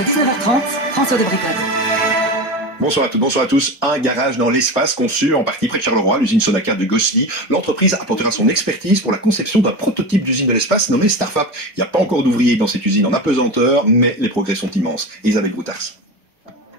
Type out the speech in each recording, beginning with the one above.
Entre 19h30, François de Brigade. Bonsoir à toutes, bonsoir à tous. Un garage dans l'espace conçu en partie près de Charleroi, l'usine Sonaca de Gosselies. L'entreprise apportera son expertise pour la conception d'un prototype d'usine de l'espace nommé Starfab. Il n'y a pas encore d'ouvriers dans cette usine en apesanteur, mais les progrès sont immenses. Isabelle Groutars.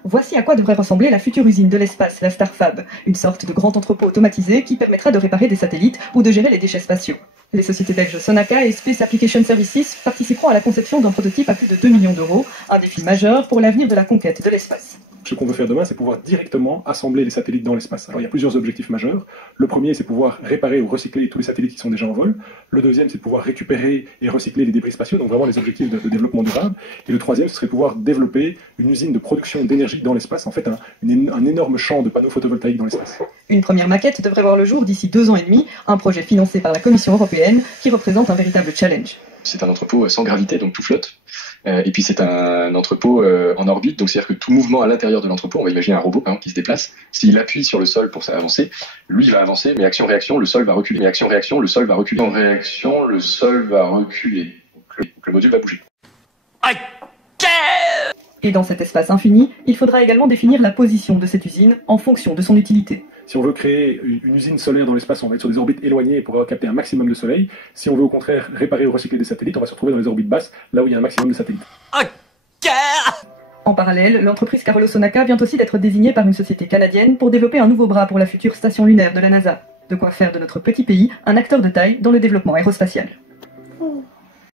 Voici à quoi devrait ressembler la future usine de l'espace, la Starfab, une sorte de grand entrepôt automatisé qui permettra de réparer des satellites ou de gérer les déchets spatiaux. Les sociétés belges Sonaca et Space Application Services participeront à la conception d'un prototype à plus de 2 millions d'euros, un défi majeur pour l'avenir de la conquête de l'espace. Ce qu'on veut faire demain, c'est pouvoir directement assembler les satellites dans l'espace. Alors il y a plusieurs objectifs majeurs. Le premier, c'est pouvoir réparer ou recycler tous les satellites qui sont déjà en vol. Le deuxième, c'est pouvoir récupérer et recycler les débris spatiaux, donc vraiment les objectifs de développement durable. Et le troisième, ce serait pouvoir développer une usine de production d'énergie dans l'espace, en fait un énorme champ de panneaux photovoltaïques dans l'espace. Une première maquette devrait voir le jour d'ici 2 ans et demi, un projet financé par la Commission européenne qui représente un véritable challenge. C'est un entrepôt sans gravité, donc tout flotte. Et puis c'est un entrepôt en orbite, donc c'est-à-dire que tout mouvement à l'intérieur de l'entrepôt, on va imaginer un robot par exemple, qui se déplace, s'il appuie sur le sol pour avancer, lui il va avancer, mais action-réaction, le sol va reculer. Mais action-réaction, le sol va reculer. En réaction, le sol va reculer. Donc le module va bouger. Et dans cet espace infini, il faudra également définir la position de cette usine en fonction de son utilité. Si on veut créer une usine solaire dans l'espace, on va être sur des orbites éloignées pour capter un maximum de soleil. Si on veut au contraire réparer ou recycler des satellites, on va se retrouver dans les orbites basses, là où il y a un maximum de satellites. En parallèle, l'entreprise Carolo Sonaca vient aussi d'être désignée par une société canadienne pour développer un nouveau bras pour la future station lunaire de la NASA. De quoi faire de notre petit pays un acteur de taille dans le développement aérospatial.